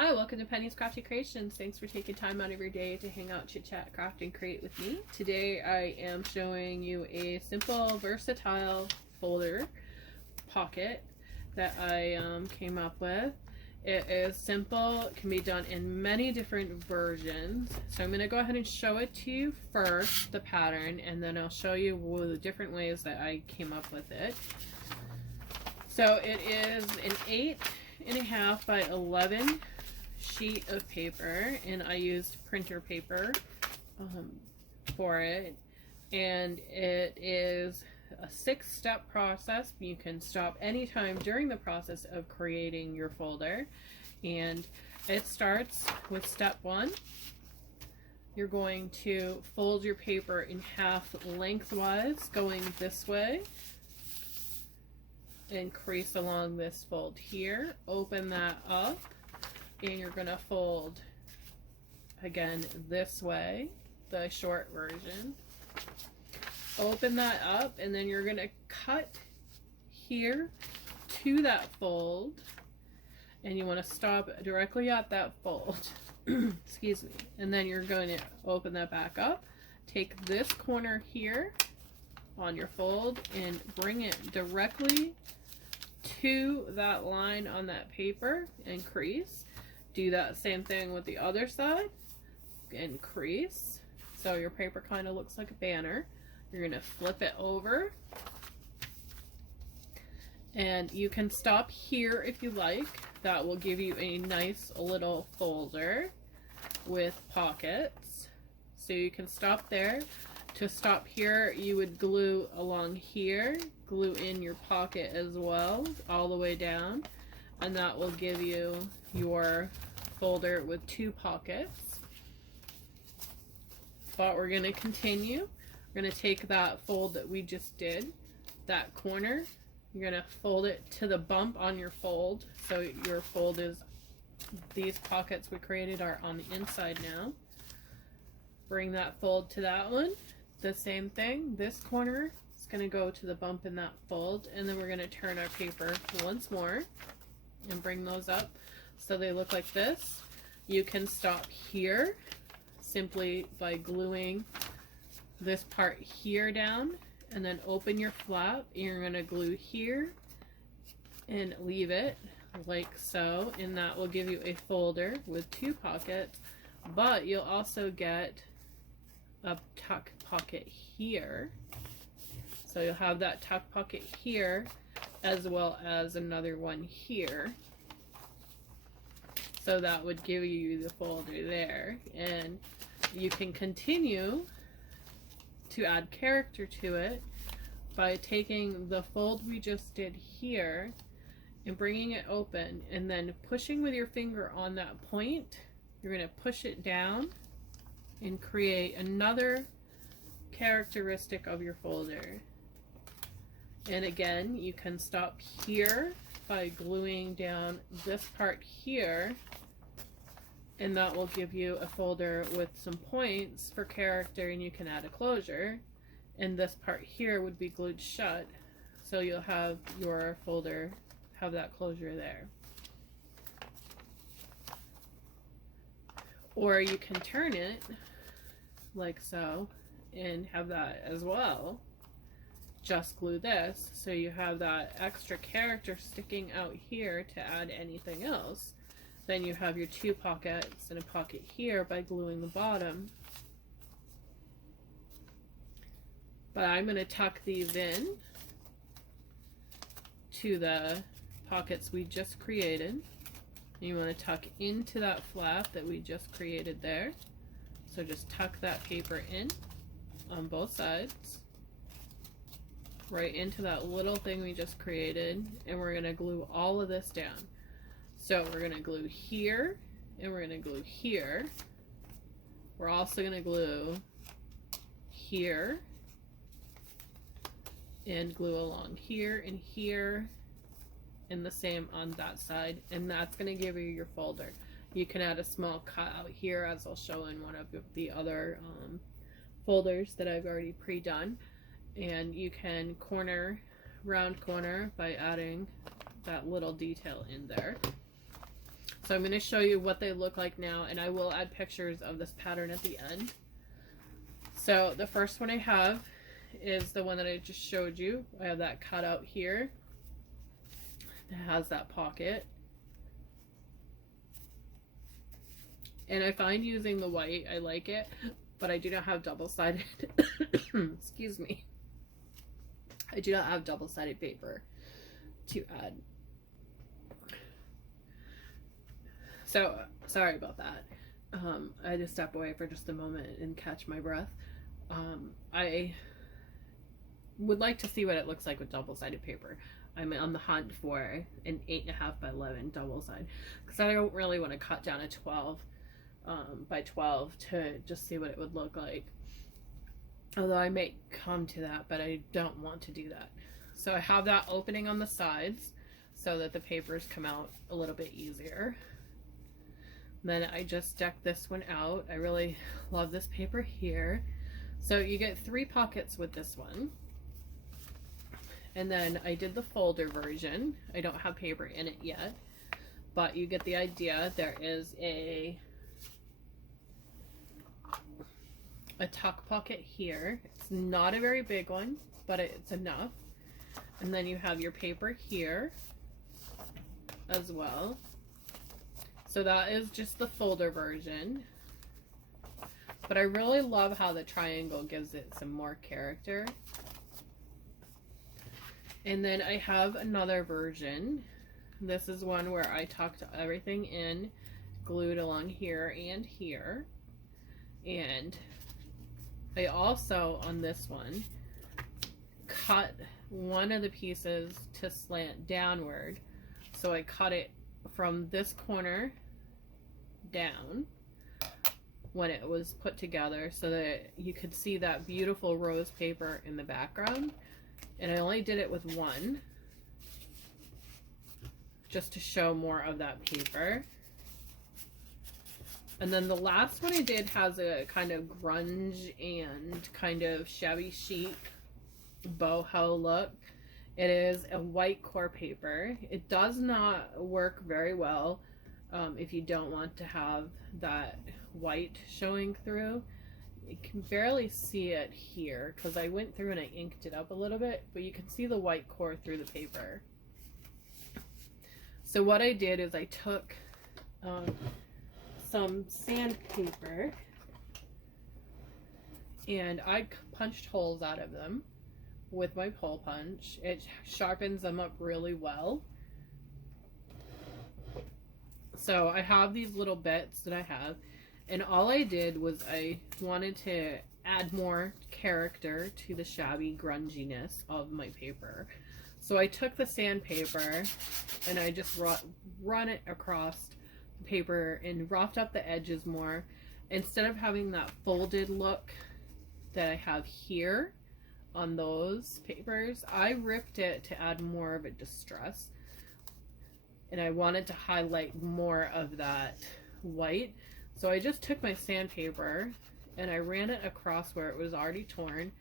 Hi, welcome to Penny's Crafty Creations. Thanks for taking time out of your day to hang out, chit chat, craft, and create with me. Today I am showing you a simple, versatile folder pocket that I came up with. It is simple, it can be done in many different versions. So I'm going to go ahead and show it to you first, the pattern, and then I'll show you the different ways that I came up with it. So it is an 8.5 by 11 sheet of paper, and I used printer paper for it, and it is a 6-step process. You can stop anytime during the process of creating your folder, and it starts with step 1. You're going to fold your paper in half lengthwise going this way and crease along this fold here. Open that up, and you're gonna fold again this way, the short version. Open that up, and then you're gonna cut here to that fold, and you want to stop directly at that fold. Excuse me. And then you're going to open that back up, take this corner here on your fold and bring it directly to that line on that paper and crease. Do that same thing with the other side and crease. So your paper kind of looks like a banner. You're going to flip it over, and you can stop here if you like. That will give you a nice little folder with pockets. So you can stop there. To stop here, you would glue along here, glue in your pocket as well, all the way down, and that will give you your folder with 2 pockets. But we're going to continue. We're going to take that fold that we just did, that corner, you're going to fold it to the bump on your fold. So your fold is, these pockets we created are on the inside now. Bring that fold to that one. The same thing, this corner is going to go to the bump in that fold, and then we're going to turn our paper once more and bring those up so they look like this. You can stop here simply by gluing this part here down, and then open your flap, and you're going to glue here and leave it like so, and that will give you a folder with 2 pockets. But you'll also get a tuck pocket here, so you'll have that tuck pocket here as well as another one here, so that would give you the folder there. And you can continue to add character to it by taking the fold we just did here and bringing it open, and then pushing with your finger on that point. You're going to push it down and create another characteristic of your folder. And again, you can stop here by gluing down this part here, and that will give you a folder with some points for character, and you can add a closure. And this part here would be glued shut, so you'll have your folder have that closure there. Or you can turn it like so and have that as well. Just glue this so you have that extra character sticking out here to add anything else. Then you have your 2 pockets and a pocket here by gluing the bottom. But I'm going to tuck these in to the pockets we just created. You want to tuck into that flap that we just created there. So just tuck that paper in on both sides, right into that little thing we just created, and we're going to glue all of this down. So we're going to glue here, and we're going to glue here. We're also going to glue here, and glue along here and here, and the same on that side, and that's going to give you your folder. You can add a small cut out here, as I'll show in one of the other folders that I've already pre-done, and you can round corner by adding that little detail in there. So I'm going to show you what they look like now, and I will add pictures of this pattern at the end. So the first one I have is the one that I just showed you. I have that cut out here. It has that pocket. And I find using the white, I like it, but I do not have double-sided, excuse me. I do not have double-sided paper to add. So, sorry about that. I had to step away for just a moment and catch my breath. I would like to see what it looks like with double-sided paper. I'm on the hunt for an 8.5 by 11 double-sided, because I don't really want to cut down a 12 by 12 to just see what it would look like. Although I may come to that, but I don't want to do that. So I have that opening on the sides so that the papers come out a little bit easier. Then I just deck this one out. I really love this paper here. So you get 3 pockets with this one. And then I did the folder version. I don't have paper in it yet, but you get the idea. There is a tuck pocket here. It's not a very big one, but it's enough. And then you have your paper here as well. So that is just the folder version. But I really love how the triangle gives it some more character. And then I have another version. This is one where I tucked everything in, glued along here and here. And I also, on this one, cut one of the pieces to slant downward. So I cut it from this corner down when it was put together so that you could see that beautiful rose paper in the background. And I only did it with one, just to show more of that paper. And then the last one I did has a kind of grunge and kind of shabby chic boho look. It is a white core paper. It does not work very well if you don't want to have that white showing through. You can barely see it here because I went through and I inked it up a little bit, but you can see the white core through the paper. So what I did is I took some sandpaper and I punched holes out of them with my hole punch. It sharpens them up really well. So I have these little bits that I have, and all I did was I wanted to add more character to the shabby grunginess of my paper. So I took the sandpaper and I just run it across the paper and roughed up the edges more. Instead of having that folded look that I have here on those papers, I ripped it to add more of a distress. And I wanted to highlight more of that white. So I just took my sandpaper and I ran it across where it was already torn.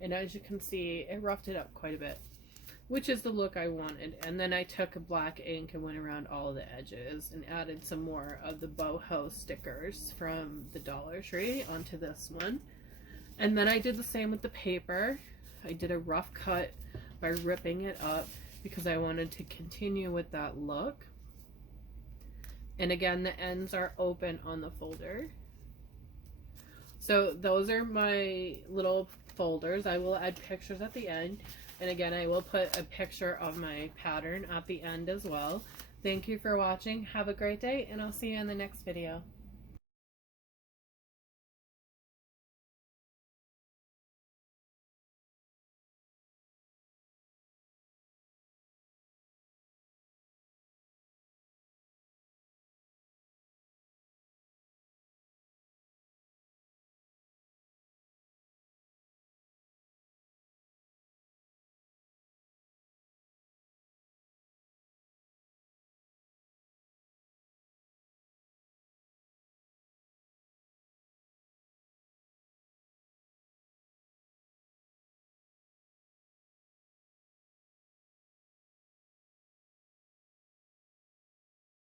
And as you can see, it roughed it up quite a bit, which is the look I wanted. And then I took a black ink and went around all the edges and added some more of the boho stickers from the Dollar Tree onto this one. And then I did the same with the paper. I did a rough cut by ripping it up because I wanted to continue with that look. And again, the ends are open on the folder. So those are my little folders. I will add pictures at the end. And again, I will put a picture of my pattern at the end as well. Thank you for watching. Have a great day, and I'll see you in the next video.